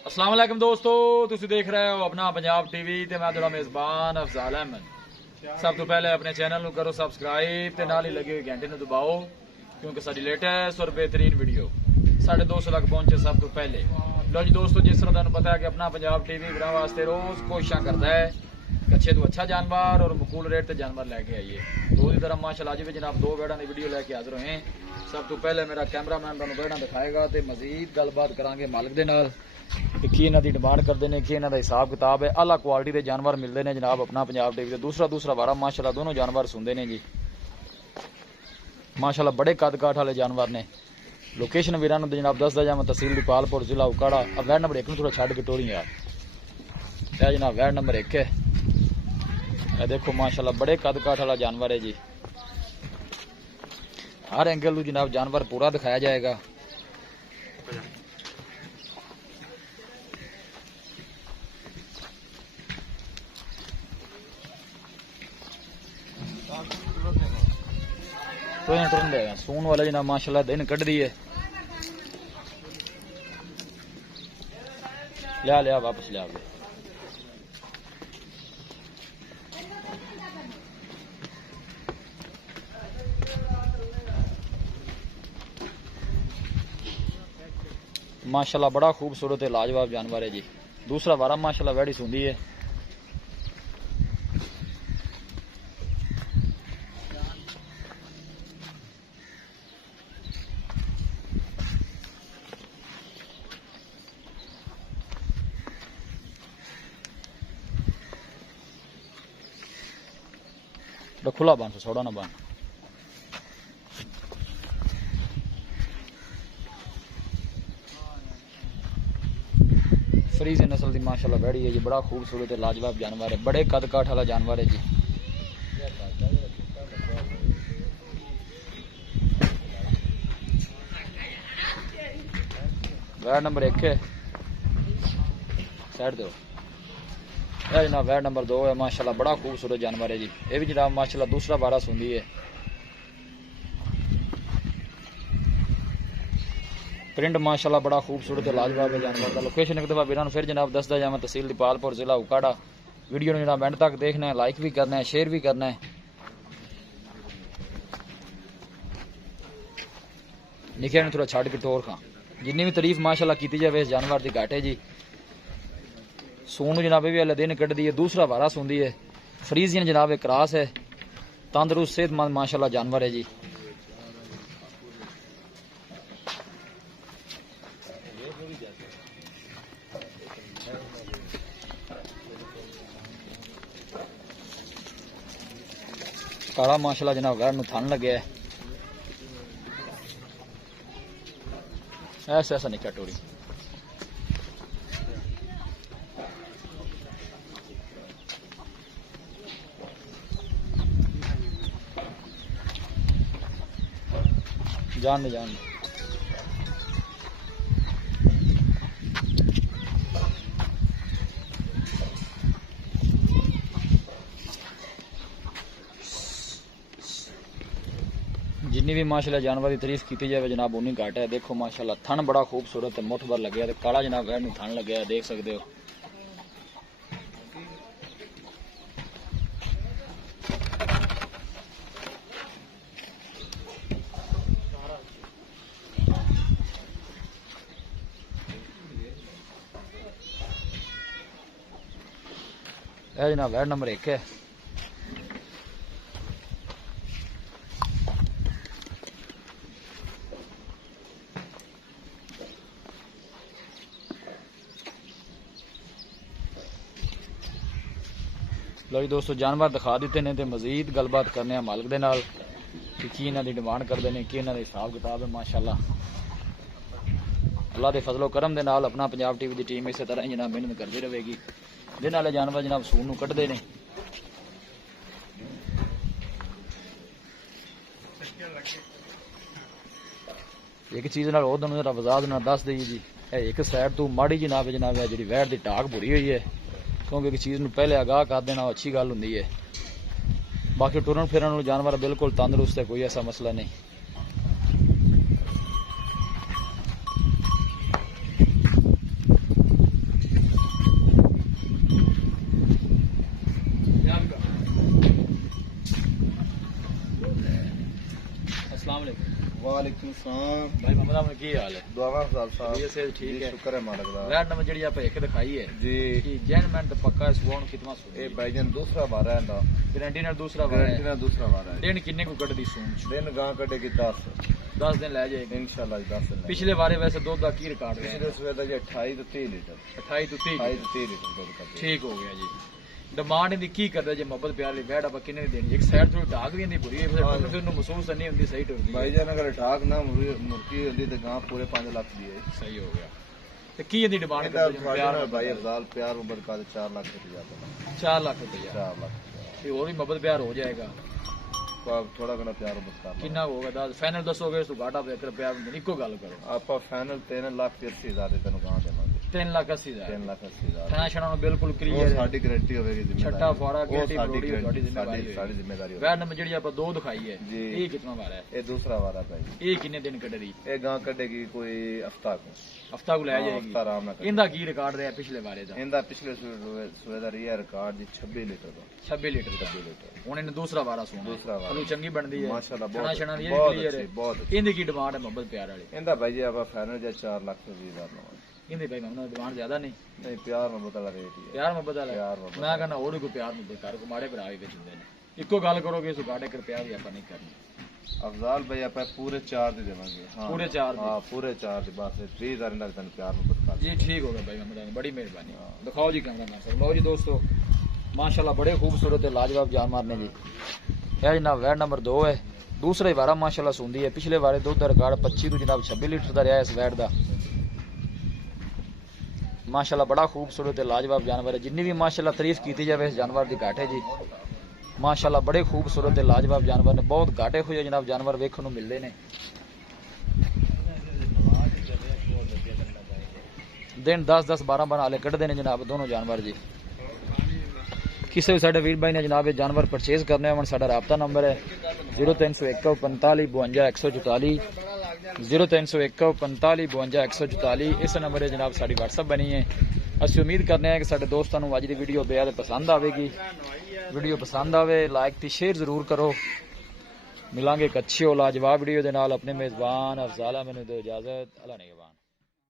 अस्सलाम वालेकुम दोस्तों, तुसी देख रहे हो अपना पंजाब टीवी ते मैं तेरा मेजबान अफजाल अहमद। सब तो पहले अपने चैनल ਨੂੰ करो सबसक्राइब ते नाल ही लगे हुए घंटे ਨੂੰ दबाओ क्योंकि साडी लेटेस्ट और बेहतरीन वीडियो 250 तक पहुंचे सब तो पहले। लो जी दोस्तों, जिस तरह तुहानू पता है कि अपना पंजाब टीवी वीरां वास्ते रोज कोशिशां करता है कि अच्छे तो अच्छा जानवर और मकूल रेट ते जानवर लेके आइए। तो इस तरह माशाल्लाह अज भी जनाब दो वेड़ा की वीडियो लेके हाजिर हुए हैं। सब तो पहले मेरा कैमरामैन तुहानू वेड़ा दिखाएगा तो मजीद गलबात करांगे मालिक दे नाल की इन्हां दी डिमांड करते हैं, कि इन्हां दा हिसाब किताब है। आला क्वालिटी के जानवर मिलते हैं जनाब अपना पंजाब टीवी। दूसरा वारा माशाल्लाह दोनों जानवर सुनते हैं जी। माशाल्लाह बड़े कद काठ वाले जानवर ने। लोकेशन वीरां नूं जनाब दसदा जावां, तहसील दीपालपुर जिला उकाड़ा। वैड नंबर 1 नूं थोड़ा छड्ड के टोरी यार, यह जनाब वैड नंबर 1 है। यह देखो माशाल्लाह बड़े कद काठ वाला जानवर है जी। हर एंगल नूं जनाब जानवर पूरा दिखाया जाएगा। तो टुरन देगा सून वाला जनाब माशाल्लाह दिन कट दी है। लिया वापस लिया। माशाल्लाह बड़ा खूबसूरत है, लाजवाब जानवर है जी। दूसरा वारा माशाल्लाह वैड़ी सुंदी है। खुला बन छोड़ा ना बन। फ्रीज नस्ल की माशाल्लाह बैड़ी है जी। बड़ा खूबसूरत है, लाजवाब जानवर है। बड़े कद काठ वाला जानवर है जी। वैड नंबर 1 है, साइड दो। यह जनाब वैड नंबर 2 है। माशाल्लाह बड़ा खूबसूरत जानवर है जी। ये भी जनाब माशाल्लाह दूसरा बारह सुंदी है। प्रिंट माशाल्लाह बड़ा खूबसूरत है, लाजवाब है जानवर का। लोकेशन एक दफा वीरां फिर जनाब दसदा जावां, तहसील दीपालपुर जिला उकाड़ा। वीडियो ने जनाब एंड तक देखना है, लाइक भी करना है, शेयर भी करना है। निके थोड़ा छड़ के टोर खां। जिन्नी भी तारीफ माशाल्लाह की जाए इस जानवर की घट है जी। सून जनाब भी हले दिन कट दी है। दूसरा वारा सुंदी है। फ्रीजियन जनाब क्रॉस है। तंदरुस्त सेहतमंद माशाल्लाह जानवर है जी। काला माशाल्लाह जनाब वैड़ नूं थन लगे है। ऐसा निका टोरी। जान दे जिन्नी भी माशाल्लाह जानवर की तारीफ की जाए जनाब उन्नी घट है। देखो माशाल्लाह थन बड़ा खूबसूरत है, मुठ भर लगे है। काला जनाब वैड़ नूं थन लगे है, देख सकते हो। यह जनाब वैड नंबर 1 है। लो जी दोस्तों, जानवर दिखा दिते ने, मजीद गलबात करने मालिक दे नाल कि इन्हां दी डिमांड करते हैं, कि इन्हां दा हिसाब किताब है। माशाल्लाह अल्लाह के फजलो करम दे नाल अपना पंजाब टीवी की टीम इस तरह ही जनाब मेहनत करती रहेगी। जिन्हां वाले जानवर जनाब सून नूं कटदे ने। एक चीज़ नाल होर तुहानूं जरा वज़ाहत नाल दस दईए जी। एक साइड तो माड़ी जनाब है जी वैड़ की टाक बुरी हुई है, क्योंकि एक चीज़ नूं पहले आगाह कर देना अच्छी गल हुंदी है। बाकी टुरन फिरन जानवर बिल्कुल तंदुरुस्त है, कोई ऐसा मसला नहीं। वालेकुम सलाम भाई मोहम्मद अहमद की हाल है? दुआ अफजाल साहब ये से ठीक है, शुक्र है मालिक दा। वैट नंबर ਜਿਹੜੀ ਆਪਾਂ ਇੱਕ ਦਿਖਾਈ ਹੈ जी ਕਿ ਜੈਨਮੈਨ ਤੇ ਪੱਕਾ ਸਵਾਉਣ ਕਿਤਨਾ ਸੂ ये भाईजान दूसरा बार है ना ਗਾਰੰਟੀ ਨਾਲ ਦੂਸਰਾ ਵਾਰ गारंटी ਹੈ। ना दूसरा बार है ਦਿਨ ਕਿੰਨੇ ਕੁ ਕੱਢਦੀ ਸੂਣ ਚ? दिन गां कटेगी 10 10 ਦਿਨ ਲੈ ਜਾਏਗੀ इंशाल्लाह 10 दिन ਪਿਛਲੇ ਵਾਰੇ ਵੈਸੇ ਦੁੱਧ ਦਾ ਕੀ ਰਿਕਾਰਡ ਰਿਹਾ? पिछले सुबह तक 28 तो 30 लीटर 28 ਤੋਂ 30 28 तो 30 लीटर दूध करते ਠੀਕ ਹੋ ਗਿਆ ਜੀ। ਡਿਮਾਂਡ ਇਹਦੀ ਕੀ ਕਰਦਾ ਜੇ ਮੁਹੱਬਤ ਪਿਆਰ ਲਈ ਵੈਟ ਆਪਾਂ ਕਿੰਨੇ ਦੀ ਦੇਣੀ? ਇੱਕ ਸਾਈਡ ਥੋੜੀ ਢਾਕ ਵੀ ਇਹਦੀ ਬੁਰੀ ਹੈ ਫਿਰ ਫਿਰ ਨੂੰ ਮਹਿਸੂਸ ਨਹੀਂ ਹੁੰਦੀ ਸਹੀ ਟੁਰਦੀ भाईजान अगर ठाक ना मुर्गी होती तो गां पूरे 5 लाख दी है ਸਹੀ ਹੋ ਗਿਆ। ਤੇ ਕੀ ਇਹਦੀ ਡਿਮਾਂਡ इधर ਕਰਦਾ भाईजान भाई अफजाल प्यार मुहब्बत का 4 लाख रुपया 4 ਲੱਖ ਰੁਪਇਆ 4 लाख ਤੇ ਹੋਰ ਵੀ ਮੁਹੱਬਤ ਪਿਆਰ ਹੋ ਜਾਏਗਾ। थोड़ा घना प्यार मुहब्बत कर ਕਿੰਨਾ ਹੋਗਾ ਦੱਸ? ਫਾਈਨਲ ਦੱਸੋਗੇ ਉਸ ਤੋਂ ਘਾਟਾ ਵੇ ਕਰ ਪਿਆਰ ਨਹੀਂ ਇੱਕੋ ਗੱਲ ਕਰੋ। ਆਪਾਂ ਫਾਈਨਲ 3 ਲੱਖ 80,000 ਦੇ ਤੈਨੂੰ ਗਾਂ ਦੇਵਾਂਗੇ 3,80,000 3 ਲੱਖ 80,000 ਖਾਣਾ ਛਣਾ ਨੂੰ ਬਿਲਕੁਲ ਉਹ ਕਲੀਅਰ ਹੈ। ਸਾਡੀ ਗਾਰੰਟੀ ਹੋਵੇਗੀ ਜ਼ਿੰਮੇਵਾਰੀ ਛੱਟਾ ਫੁਆਰਾ ਉਹ ਗੇਟੀ ਸਾਡੀ ਬਰੋੜੀ ਤੁਹਾਡੀ guarantee, ਜ਼ਿੰਮੇਵਾਰੀ ਹੋਏਗੀ। ਸਾਡੀ ਜ਼ਿੰਮੇਵਾਰੀ ਹੋਵੇਗੀ ਵੈਟ ਨੰਬਰ ਜਿਹੜੀ ਆਪਾਂ ਦੋ ਦਿਖਾਈ ਹੈ ਜੀ। ਇਹ ਕਿਤਨਾ ਵਾਰ ਹੈ? ਇਹ ਦੂਸਰਾ ਵਾਰਾ ਭਾਈ ਇਹ ਕਿੰਨੇ ਦਿਨ ਕੱਢਦੀ? ਇਹ ਗਾਂ ਕੱਢੇਗੀ ਕੋਈ ਹਫਤਾ ਕੋ ਹਫਤਾ ਕੋ ਲੈ ਜਾਏਗੀ। ਹਫਤਾ ਆਰਾਮ ਨਾਲ ਕੱਢੇਗੀ। ਇਹਦਾ ਕੀ ਰਿਕਾਰਡ ਰਿਹਾ ਪਿਛਲੇ ਵਾਰੇ ਦਾ? ਇਹਦਾ ਪਿਛਲੇ ਸੂਏ ਦਾ ਰਿਹਾ ਰਿਕਾਰਡ ਜੀ 26 ਲੀਟਰ ਦਾ 26 ਲੀਟਰ ਦਾ। ਹੁਣ ਇਹਨੇ ਦੂਸਰਾ ਵਾਰਾ ਸੋਣਾ ਦੂਸਰਾ ਵਾਰਾ। ਚਲੋ ਚੰਗੀ ਬਣਦੀ ਹੈ ਮਾਸ਼ਾਅੱਲਾ ਛਣਾ ਛਣਾ ਦੀ ਬਹੁਤ ਕਲੀਅਰ ਹੈ। ਅੱਛੀ, ਬਹੁਤ ਅੱਛੀ। ਇਹਦੀ ਕੀ ਡਿਮਾਂਡ ਹੈ ਮੁਹੱਬਤ ਪਿਆਰ ਵਾਲੀ? ਇਹਦਾ ਭਾਈ ਜੀ ਆਪਾਂ ਫਾਈਨਲ ਜਾਂ 4 ਲੱਖ 20,000 ਲਵਾਂਗੇ ਇਹਦੇ ਭਾਈ ਮੁਹੱਬਤ ਡਿਮਾਂਡ ਜ਼ਿਆਦਾ ਨਹੀਂ, ਨਹੀਂ ਪਿਆਰ ਮੁਹੱਬਤ ਵਾਲਾ ਰੇਟ ਹੀ ਹੈ ਪਿਆਰ ਮੁਹੱਬਤ ਵਾਲਾ ਪਿਆਰ ਮੁਹੱਬਤ ਮੈਂ ਕਹਿੰਦਾ ਹੋਰ ਵੀ ਕੋਈ ਪਿਆਰ ਮੁਹੱਬਤ ਕਰ ਕੋ ਮਾੜੇ ਭਰਾ ਵੀ ਵਿੱਚ ਹੁੰਦੇ ਨੇ। ਇੱਕੋ ਗੱਲ ਕਰੋਗੇ ਸੋ ਗਾੜੇ ਕਰ ਪਿਆਰ ਵੀ ਆਪਾਂ ਨਹੀਂ ਕਰਨੀ। ਅਫਜ਼ਾਲ ਭਾਈ ਆਪਾਂ ਪੂਰੇ 4 ਦੇ ਦੇਵਾਂਗੇ ਪੂਰੇ 4 ਦੀ? ਹਾਂ ਪੂਰੇ 4 ਦੇ ਬਸ 30,000 ਨਾਲ ਤੈਨੂੰ ਪਿਆਰ ਮੁਹੱਬਤ ਕਰ जी ठीक होगा भाई मोहम्मद, बड़ी मेहरबानी। दिखाओ जी कैमरा मैन साहब। लो जी दोस्तों माशाल्लाह बड़े खूबसूरत है लाजवाब जानवर ने जी। यह जनाब वैट नंबर 2 है, दूसरा ही वारा माशाल्लाह सूंदी है। पिछले वारे दुध का रिकॉर्ड 25 तो जनाब 26 लीटर का रहा है इस वैट का। माशाल्लाह बड़ा खूबसूरत है लाजवाब जानवर है। जिन्नी भी माशाल्लाह तारीफ की जाए इस जानवर की घाट है जी। माशाल्लाह बड़े खूबसूरत है लाजवाब जानवर ने। बहुत घाटे हुए जनाब जानवर वेखने को मिलते हैं। दिन 10-10 12-12 आले कढ़ते हैं जनाब दोनों जानवर जी। किसी भी साडे वीर भाई ने जनाब ये जानवर परचेज करने हो साडा राबता नंबर है 0301 45 52 144 0301 45 52 144। इस नंबर है जनाब साड़ी व्हाट्सअप बनी है। असं उम्मीद करने हैं कि साडे दोस्तों को अज की वीडियो बेहद पसंद आएगी। वीडियो पसंद आवे लाइक तो शेयर जरूर करो। मिलांगे एक अच्छी और लाजवाब वीडियो के नाल। अपने मेज़बान अफजाल मैनू दो इजाजत। अल्लाह निगहबान।